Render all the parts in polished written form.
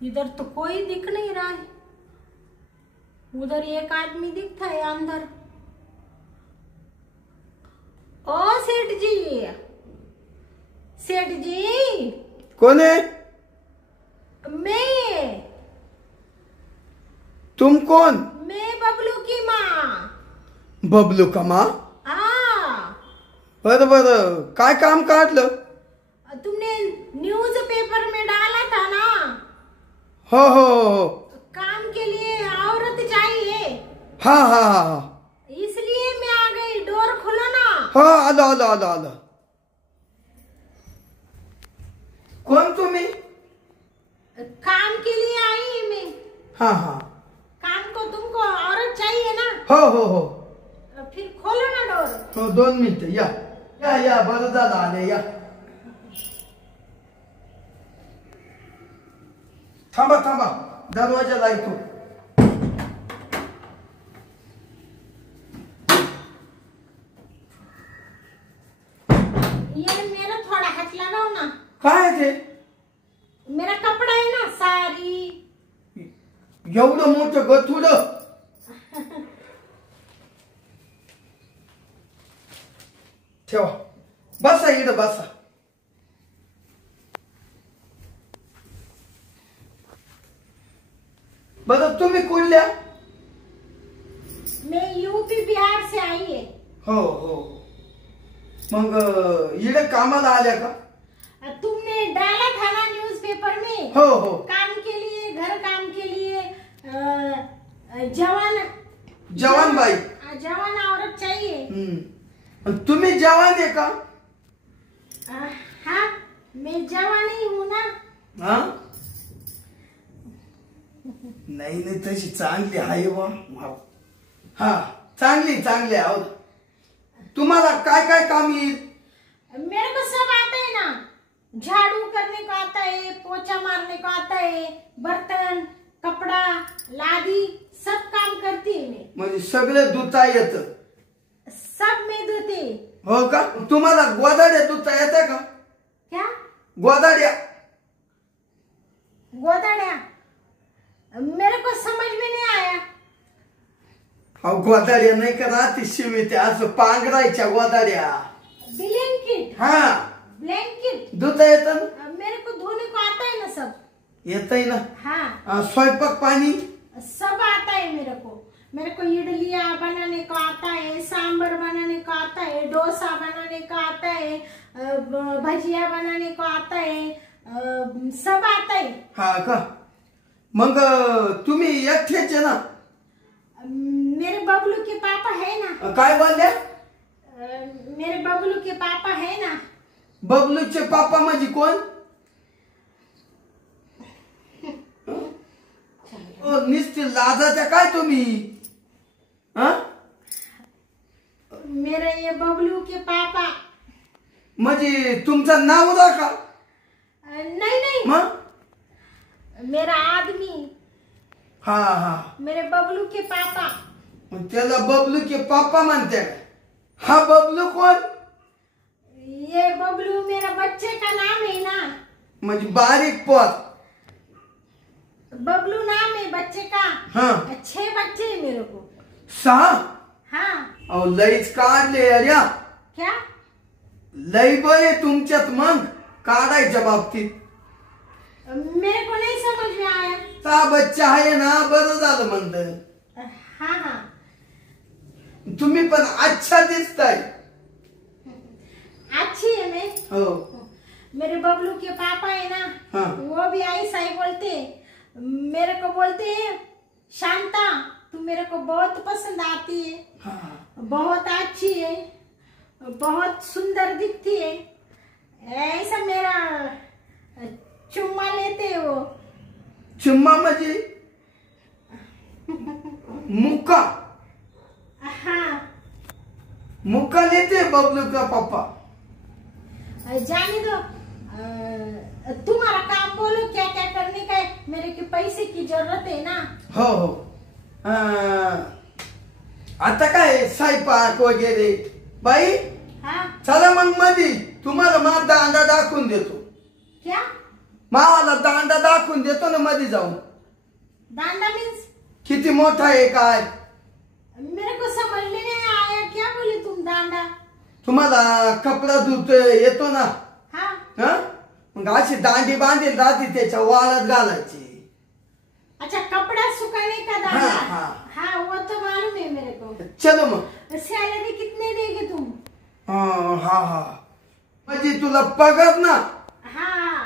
इधर तो कोई दिख नहीं रहा है। उधर एक आदमी दिखता है अंदर। ओ सेठ जी, सेठ जी। कौन है? मैं। तुम कौन? मैं बबलू की माँ। बबलू का माँ? हाँ। बर बर, काय काम काढलं? तुमने न्यूज पेपर में डाला था ना। हो। काम के लिए औरत चाहिए। हाँ हाँ हाँ, इसलिए मैं आ गई। डोर खोलो ना। हाँ आलो। कौन तुम्ही? काम के लिए आई मैं। हाँ। काम को तुमको औरत चाहिए ना। हो। फिर खोलो ना डोर। हो 2 मिनिट या बरं झालं आले या। थांबा दरवाजा लावतो। ये मेरा थोड़ा हाथ लगाओ ना। काय ते? मेरा कपड़ा है ना, साड़ी। एवढं मोठं गथुड? ठेवा, बसा इकडं बसा। बरं तुम्ही कुठल्या? मैं यूपी बिहार से आई है। हो मग इकडे कामाला आल्या का? तुमने डाला था ना न्यूज़पेपर में। हो। काम के लिए, घर काम के लिए जवान बाई। जवान औरत चाहिए। तुम्ही जवान आहे का? हाँ, मैं जवान ही हूँ ना। हाँ? नाही तशी चांगली आहे वा। हा चांगली आहो। तुम्हाला काय काम येईल? मेरे को सब आता है ना। झाड़ू करने को आता है, पोछा मारने को आता है, बर्तन, कपड़ा, लादी सब काम करती है मैं। म्हणजे सगळं धुता येतं? सब मैं धुती। हो का? तुम्हाला गोदाड्या धुता येतं का? क्या? गोदाड्या मेरे को समझ में नहीं आया। अहो गोदाड्या नाही का राहते शिविते असं पांघरायच्या गोदाड्या। ब्लैंकेट। हाँ ब्लैंकेट धुता येतं ना? मेरे को धोने को आता है ना सब। येतंय ना? हाँ, स्वयंपाक पाणी सब आता है मेरे को। मेरे को इडलियाँ बनाने को आता है, सांबर बनाने को आता है, डोसा बनाने को आता है, भजिया बनाने को आता है, सब आता है। हा का? मग तुम्ही एकटेच आहे ना? मेरे बबलू के पापा है ना। काय बोलले? मेरे बबलू के पापा है ना। बबलूचे पापा म्हणजे कोण? निस्ती लाजाच्या काय तुम्ही? मेरे ये बबलू के पापा म्हणजे तुमचं नाव का? नहीं। मग? मेरा आदमी। हा मेरे बबलू के पापा। त्याला बबलू के पापा म्हणते? हा बबलू कोण? ये बबलू मेरा बच्चे का नाम है ना। म्हणजे बारीक पोत? बबलू नाम है बच्चे का। हाँ। 6 बच्चे हैं मेरे को। 6? हाँ। अहो लईच काढले अरे। क्या? लई बळे तुमच्यात मग काढायच्या बाबतीत। मेरे को नहीं समझ में आया। 6 बच्चा आहे ना, बरं झालं म्हणलं। हाँ। तुम्ही पण अच्छा दिसताय। अच्छी है मैं। हो। मेरे बबलू के पापा है ना। हाँ। वो भी ऐसा ही बोलते। मेरे को बोलते हैं, शांता तू मेरे को बहुत पसंद आती है। हाँ। बहुत अच्छी है, बहुत सुंदर दिखती है। ऐसा मेरा चुम्मा लेते हैं वो। चुम्मा म्हणजे मुक्का? हाँ। मुक्का लेते बबलू का पापा? जाने दो। तुम्हारा काम बोलो क्या क्या करने का है। मेरे के पैसे की जरूरत है ना। हो। आता काय स्वयंपाक वगैरे बाई? हाँ। चला मग मधी तुम्हाला दांडा दाखवून देतो। क्या? मावाला दांडा दाखवून देतो ना मध्ये जाऊन. दांडा मीन्स किती मोठा आहे काय मेरे को समझ में नहीं आया, क्या बोले तुम दांडा? तुम्हाला कपडा धुत येतो ना हाँ हा मग अशी दांडी बांधेल राहते त्याच्या वाळत घालायची. अच्छा, कपड़ा सुखाने का दांडा. हाँ, हाँ. हाँ वो तो मालूम है मेरे को. चलो मग. सैलरी कितने देगे तुम? हा हा म्हणजे तुला पगार ना हाँ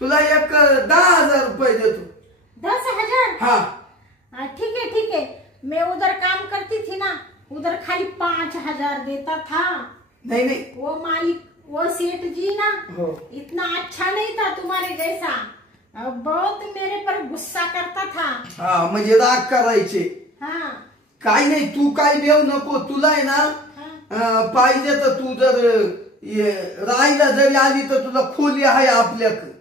तुला एक 10,000 रुपये देतो. 10,000? हाँ ठीक है. मैं उधर काम करती थी ना, उधर खाली 5,000 देता था. नहीं नहीं वो मालिक, वो सेठ जी ना हो इतना अच्छा नहीं था तुम्हारे जैसा. बहुत मेरे पर गुस्सा करता था. हा म्हणजे राग करायचे. हाँ काय नाही तू काय देऊ नको. तुला आहे ना हाँ. पाहिजे तर तू जर राहायला जरी आली तर तुला खोली आहे आपल्याकडे.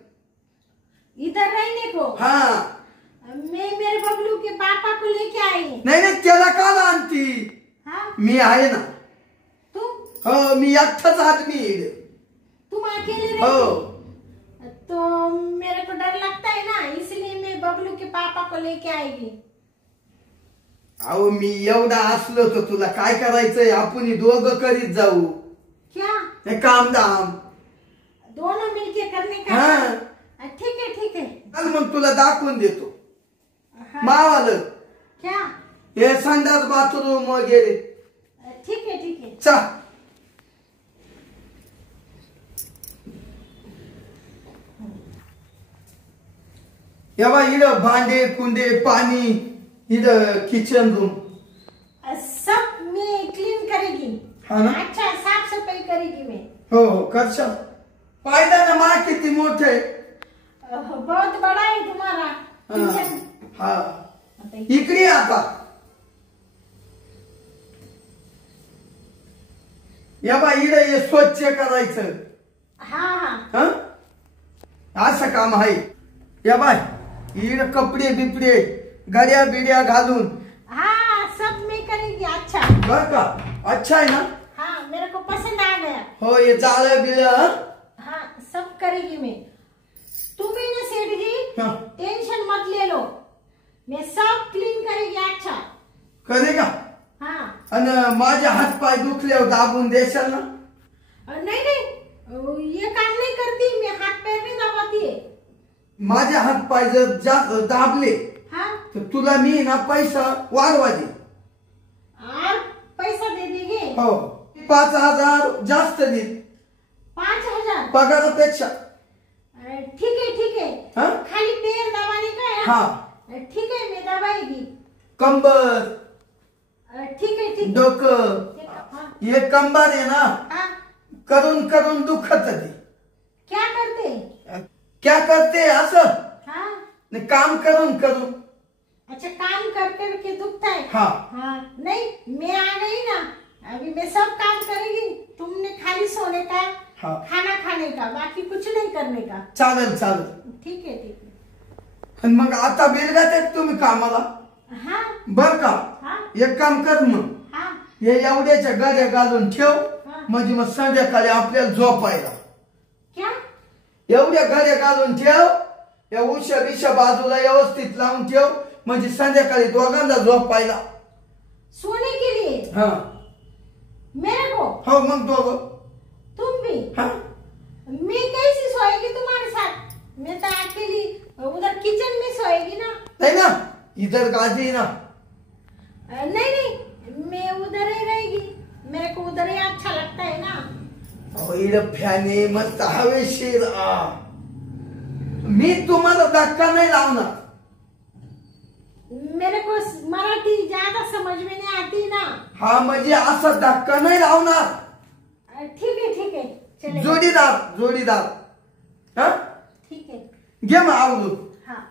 इधर रहने को हा मैं मेरे बबलू के पापा को लेके आई. नाही नाही त्याला का आणती. हाँ मी आहे ना. तुम हो मी एकटाच आदमी आहे. तुम अकेले हो रहती? तो मेरे को डर लगता है ना, इसलिए मैं बबलू के पापा को लेके आएगी. अहो मी एवढा असलो तर तुला काय करायचंय. आपण दोघं करीत जाऊ क्या? हे काम दाम. दोनों मिलके करने का? हाँ. ठीक है. चल मग तुला दाखवून देतो. हाँ. मावालं क्या? हे संडास बाथरूम वगैरे. ठीक है. चा या बा इकडं भांडे कुंडे पाणी इकडं किचन रूम. सब मैं क्लीन करेगी. हाँ ना? अच्छा साफ सफाई करेगी मैं. हो करशाल. पाहिलं ना मा किती मोठे. बहुत बड़ा है तुम्हारा किचन. हा इकडे ये आता. या बा इकडे हे स्वच्छ करायचं. हाँ. असं काम आहे. या बाय इकडे कपडे बिपडे गड्या बिड्या घालून. हाँ सब मैं करेगी. अच्छा बर का. अच्छा आहे ना. हाँ मेरे को पसंद आ गया. हो हे जाळं बिळ. हाँ सब करेगी मैं. तुम ही ना सेठ जी हाँ. टेंशन मत ले लो, मैं सब क्लीन करेगी. अच्छा करेगा. हाँ. आणि माझे हात पाय दुखल्यावर दाबून देशाल ना. नहीं ये काम नहीं करती मैं, हाथ पैर नहीं दबाती है. माझे हात पाय जर जास्त दाबले हाँ तर तुला मी ना पैसा वाढवा दे. और पैसा दे देंगे. हो 5,000 जास्त दे 5,000? पगारापेक्षा. ठीक है. हाँ? खाली पैर दबाने का है. हाँ ठीक है मैं दबाएगी. कंबर ठीक है. डोकं हाँ. हे कंबर आहे ना हाँ. करून करून दुखत ते. क्या करते? क्या करते असं हाँ. नाही, काम करून करून. अच्छा काम कर करके दुखता है. हाँ नहीं मैं आ गई ना, अभी मैं सब काम करेगी. तुमने खाली सोने का हाँ. खाना खाने का, बाकी कुछ नहीं करने का. चालेल चालेल. ठीक है. आणि मग आता बेलगात तुम्ही कामाला. हाँ बर का. हाँ एक काम कर मग हाँ. हे एवढ्याच्या गाड्या घालून ठेव. हाँ. म्हणजे मग संध्याकाळी आपल्याला झोपायला क्या? एवढ्या गाड्या घालून ठेव. या उशा बिशा बाजूला व्यवस्थित लावून ठेव म्हणजे संध्याकाळी दोघांना झोपायला. सोने के लिए हा मेरे को? हो मग दोघं. तुम भी? हा मैं कैसी सोएगी तुम्हारे साथ? मैं तो अकेली उधर किचन में सोएगी ना. नाही ना इधर गादी ना. नहीं मैं उधर ही रहेगी, मेरे को उधर ही अच्छा लगता है ना. इकडं फॅने मस्त हवेशीर. मी तुम्हाला धक्का नाही लावणार. मेरे को मराठी ज्यादा समझ में नहीं आती ना. हा म्हणजे असा धक्का नाही लावणार. ठीक है चलेगा. जोडीदार. हा ठीक है. घे मग आवडू. हाँ.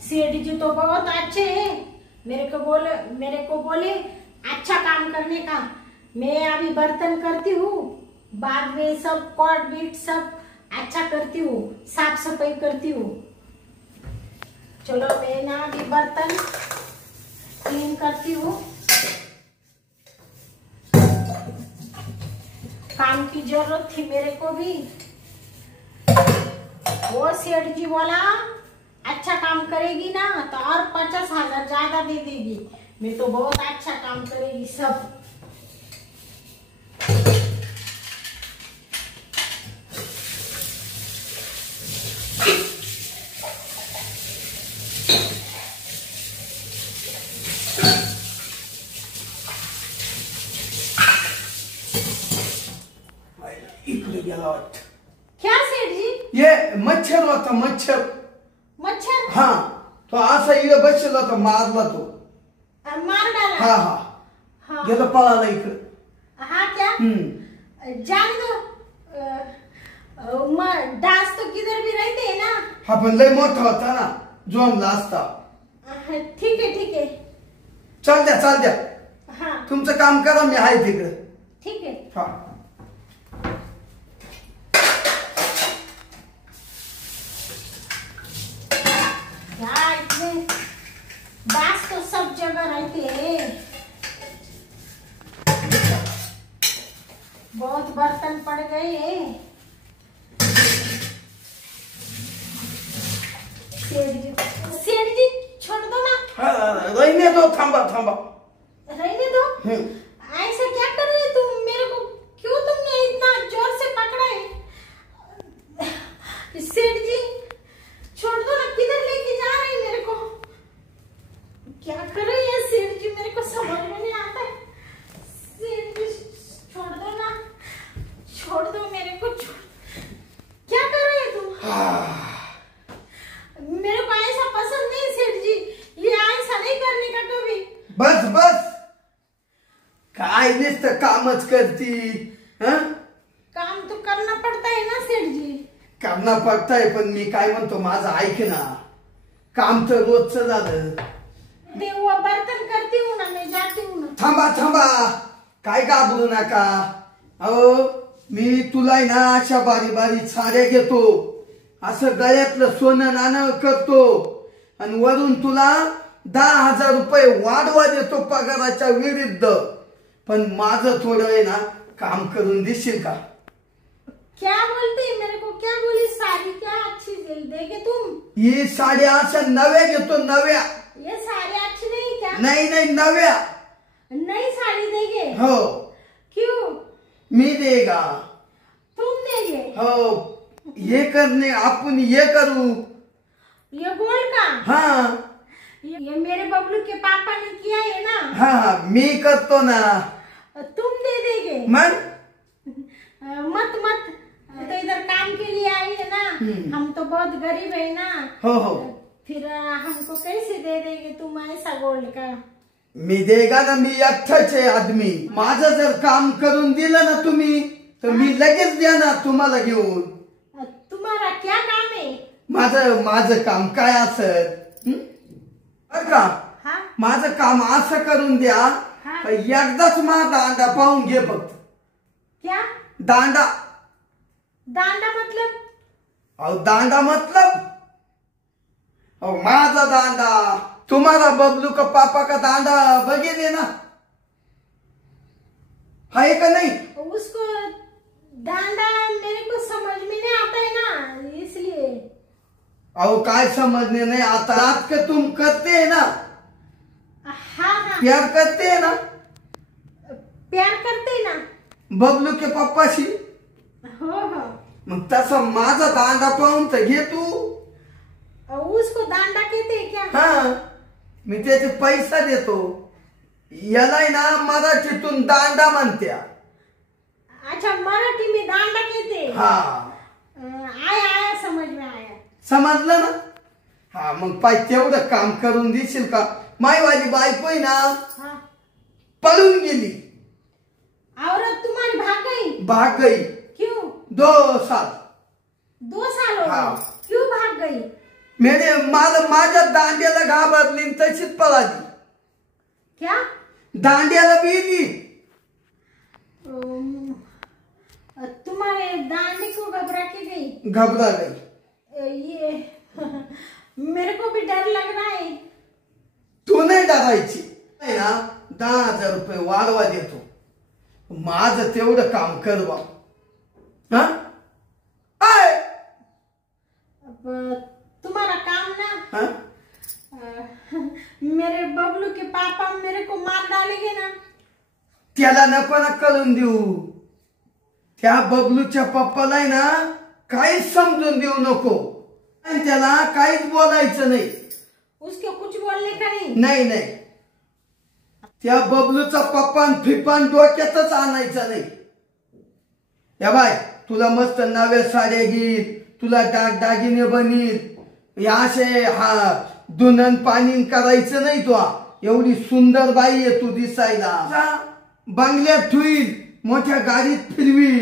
सेठ जी तो बहुत अच्छे हैं. मेरे को बोले अच्छा काम करने का. मैं अभी बर्तन करती हूँ, बाद में सब कॉट बीट सब अच्छा करती हूँ, साफ सफाई करती हूँ. चलो मैं ना अभी बर्तन क्लीन करती हूँ. की जरूरत थी मेरे को भी। वो सेठ जी बोला अच्छा काम करेगी ना तो और 50,000 ज्यादा दे देगी। मैं तो बहुत अच्छा काम करेगी सब। इकडे गेला वाटत। क्या सेठ जी? ये मच्छर होता, मच्छर। मच्छर? हाँ, तो असा इकडे बसला होता, मारला तो। मार डाला? हाँ हाँ हाँ। गेला पळाला इकडे। हाँ क्या? जान दो। डांस तो किधर भी रहते हैं ना। हा पण लय मोठा होता ना, जॉमला असता। ठीक है ठीक है। चाल द्या। हाँ तुमचं काम करा, मी आहे तिकडे। ठीक है। हा क्या इतने डांस तो सब जगह रहते हैं। बहुत बर्तन पड़ गए हैं। सेठ जी छोड़ दो ना। रहने दो, थांबा। रहने दो। ऐसा क्या कर रहे हो तुम? मेरे को क्यों तुमने इतना जोर से पकड़ा है? सेठ जी छोड़ दो ना। किधर लेके जा रहे हैं मेरे को? क्या कर रहे हैं सेठ जी? मेरे को समझ में नहीं आता है। सेठ जी छोड़ दो ना, छोड़ दो मेरे को। क्या कर रहे हैं तुम? मेरे को ऐसा पसंद नहीं सेठ जी। ये ऐसा नहीं करने का कभी। बस काय नुसतं कामच करती। काम तो करना पड़ता है ना सेठ जी। करना पडताय, पण मी काय म्हणतो, माझं ऐक ना। काम तर रोजचं झालं। वो बर्तन करती हूँ ना, मैं जाती हूँ ना। थांबा, काय घाबरू नका। अहो मी तुला ना अशा बारी साड्या घेतो, असं गळ्यातलं सोनं नाणं करतो, आणि वरून तुला 10,000 रुपये वाढवा देतो पगाराच्या विरुद्ध। पण माझं थोडं आहे ना काम करून देशील का? क्या बोलते हैं? मेरे को क्या बोली? साड़ी क्या अच्छी देगे तुम? ही साडी अशा नव्या घेतो, नव्या। ये साड़ी अच्छी नहीं क्या? नाही नव्या। नई साड़ी देगे? हो। क्यों? मी देगा। तुम देगे? हो, ये करने आपण ये करू। ये गोल्ड का? हाँ ये मेरे बबलू के पापा ने किया है ना। हाँ मी करतो ना। तुम दे देगे? मत तो इधर काम के लिए आई है ना। हम तो बहुत गरीब है ना। हो फिर हमको कैसे दे देंगे तुम ऐसा गोल्ड का? मी देगा ना, मी एकटाच आहे आदमी। माझं जर काम करून दिलं ना तुम्ही, तर मी लगेच देणार तुम्हाला घेऊन। तुम्हारा क्या काम है? माझं काम काय असेल बर का? हाँ? माझं काम असं करून द्या, हाँ? एकदाच माझा दांडा पाहून घे फक्त। क्या दांडा? दांडा मतलब? अहो दांडा मतलब, अहो माझा दांडा। तुम्हारा बबलू का पापा का दांडा बघितले ना, है का नहीं? उसको दांडा मेरे को समझ में नहीं आता है ना, इसलिए। अहो काय समझने नहीं आता? रात के तुम करते है ना, हाँ प्यार करते है ना, प्यार करते ना बबलू के पप्पाशी। हो। मग तसा माझा दांडा पाहून तर घे तू। उसको दांडा कहते हैं क्या? हा, मी त्याचे पैसा देतो। याला ना मराठीतून दांडा म्हणत्या। अच्छा, मराठी में दांडा कहते हैं। हाँ आया समझ में आया। समजलं ना? हा, मग पाय तेवढं काम करून देशील का? मायवाली बायको आहे ना, हाँ। पळून गेली। औरत तुम्हारी भाग गई। क्यों? 2 साल। 2 साल हो हाँ। गए? क्यों भाग गई? माझ्या दांड्याला घाबरली, तशीच पळाली। क्या? दांड्याला गेली। तुम्हारे दांडी को घबरा के गई? घबरा गई। ये मेरे को भी डर लग रहा है। तू नाही डरायची आहे ना, 10,000 रुपये वाढवा देतो। माझं तेवढं काम कर बा। हाँ आए अब तुम्हारा काम ना, हाँ मेरे बबलू के पापा मेरे को मार डालेंगे ना। त्याला नको ना कळून देऊ, त्या बबलूच्या पप्पाला आहे ना काहीच समजून देऊ नको, आणि त्याला काहीच बोलायचं नाही। उसके कुछ बोलने का नहीं। नाही नाही, त्या बबलूचा पप्पान फिपान डोक्यातच आणायचा नाही। या बाय, तुला मस्त नव्या साड्या घेईल, तुला दागिने बनील, या असे हा धुनन पाणी करायचं नाही। तू एवढी सुंदर बाई आहे तू दिसायला, बंगल्यात ठेवील, मोठ्या गाडीत फिरवील,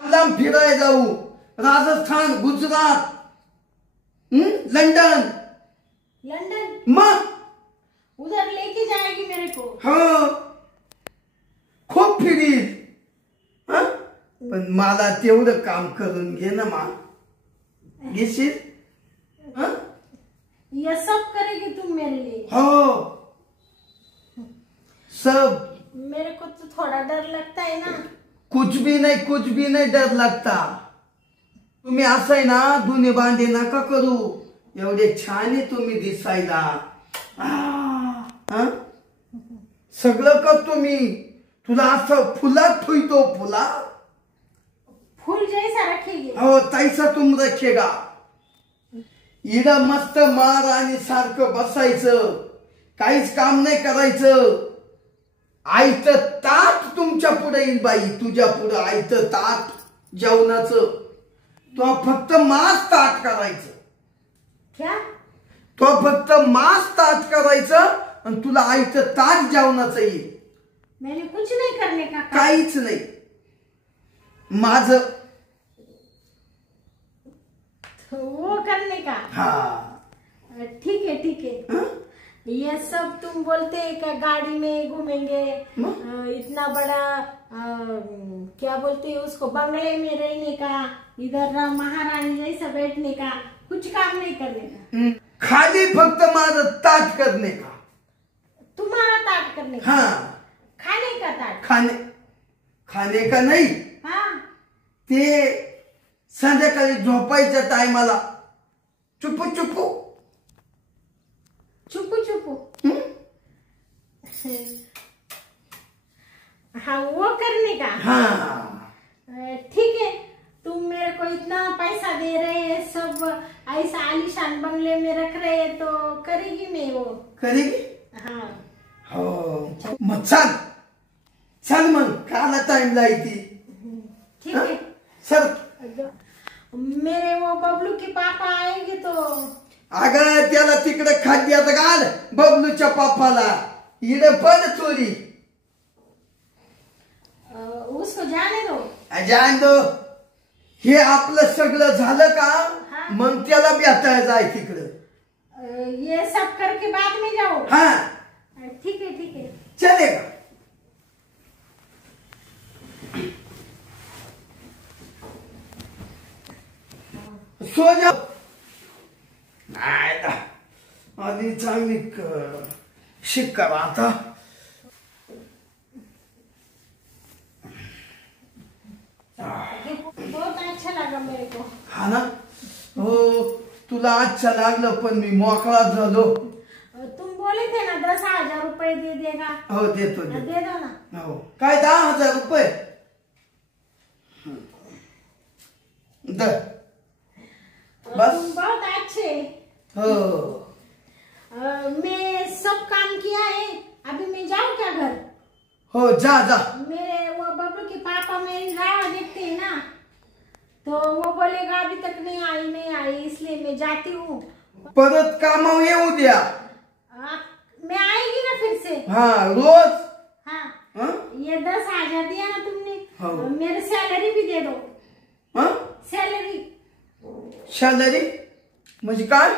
लांब फिरायला जाऊ, राजस्थान, गुजरात, लंडन। लंदन मग उधर लेके जाएगी मेरे को। हो खूप फिरील, पण मला तेवढं काम करून घे ना मा, घेशील? ये सब करेगी तुम मेरे लिए? हो सब। मेरे को तो थोड़ा डर लगता है ना। कुछ भी नहीं डर लगता। तुम्ही असं आहे ना दुने बांधे नका करू, एवढे छान आहे तुम्ही दिसायला। सगळं करतो मी, तुला असं फुलात ठेवतो, फुला फूल जैसा रखेगी। हो तैसा तुम रखेगा। इड मस्त मार आणि सारखं बसायचं, काहीच काम नाही करायचं। आयतं ताट तुमच्या पुढे येईल बाई, तुझ्या पुढे आयतं ताट जेवणाचं, तो फक्त मांस ताट करायचं। क्या? तो फक्त मांस ताट करायचं आणि तुला आयतं ताट जेवणाचं येईल। मैंने कुछ नहीं करने का काम। काहीच नाही माझं, तो वो करने का। हाँ ठीक है ठीक है। हाँ? ये सब तुम बोलते हैं कि गाड़ी में घूमेंगे, इतना बड़ा क्या बोलते हैं उसको, बंगले में रहने का, इधर महारानी जैसा बैठने का, कुछ काम नहीं करने का। खाली फक्त माझं ताट करने का। तुम्हारा ताट करने का? हाँ खाने का ताट। खाने का नहीं, हाँ ते संध्याकाळी झोपायच्या टायमाला चुपू चुपू चुपू चुपू। हाँ वो करने का। हाँ ठीक है, तुम मेरे को इतना पैसा दे रहे हैं, सब ऐसा आलीशान बंगले में रख रहे हैं, तो करेगी मैं वो। करेगी? हाँ हो मग चल मग काला टाइम लायती। ठीक है सर मेरे वो बबलू के पापा आएंगे तो। अगं त्याला तिकडे खाद्यात घाल, बबलूच्या पापाला इड पण चोरी। उसको जाने दो। जाण दो, हे आपलं सगळं झालं का मग त्याला भेटायला जाय तिकडं। ये सब करके बाद में जाओ। हाँ ठीक है ठीक है चलेगा। सो जा आधी चांगली शिक करा आता। बहुत अच्छा लगा मेरे को। हा ना, हो तुला अच्छा लागलं, पण मी मोकळा झालो। तुम बोले थे ना 10,000 रुपए दे देगा। हो देतो दे दो ना। हो काय 10,000 रुपये दर बस। तुम बहुत अच्छे। हो मैं सब काम किया है, अभी मैं जाऊँ क्या घर? हो जा जा। मेरे वो बबलू के पापा मेरी राह देखते हैं ना, तो वो बोलेगा अभी तक नहीं आई, इसलिए मैं जाती हूँ। परत कामावर येऊ द्या। मैं आएगी ना फिर से। हाँ रोज। हाँ हाँ? ये 10,000 दिया ना तुमने, हाँ। मेरे सैलरी भी दे दो। हाँ सैलरी सॅलरी म्हणजे काय?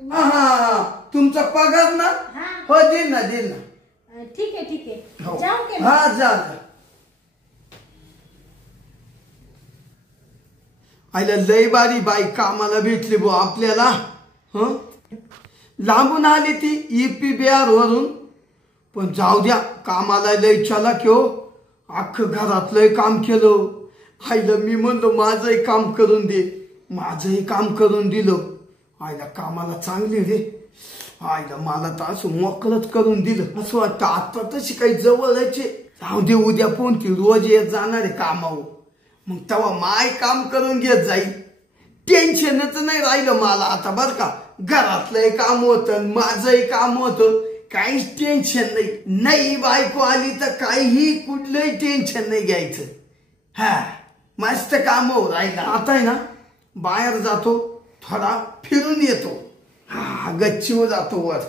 हा तुमचा पगार ना? हाँ हो देईल ना ठीक है हो। जाओ के? हा जा जा। आईला लय बारी बाई कामाला भेटली बो आपल्याला। हं लांबून आली ती ईपी बिहार वरून, पण जाऊ द्या, कामाला लय चला किओ, अख्खं घरातलंय काम केलं, आईला मी म्हणतो माझंही काम करून दे, माझंही काम करून दिलं. आईला कामाला चांगली रे. आईला मला तर असं मोकळच करून दिलं. असं वाटतं आता तशी काही जवळचे जाऊ दे, उद्या कोणती रोज येत जाणार आहे कामावर, मग तेव्हा माय काम करून घेत जाईल. टेन्शनच नाही राहिलं मला आता बर का. घरातलंही काम होतं, माझंही काम होतं, काहीच टेन्शन नाही. नाही बायको आली तर काहीही कुठलंही टेन्शन नाही घ्यायचं. हा मस्त काम हो राहिलं. आता आहे ना बाहेर जातो, थोडा फिरून येतो. हा गच्चीवर जातो वर.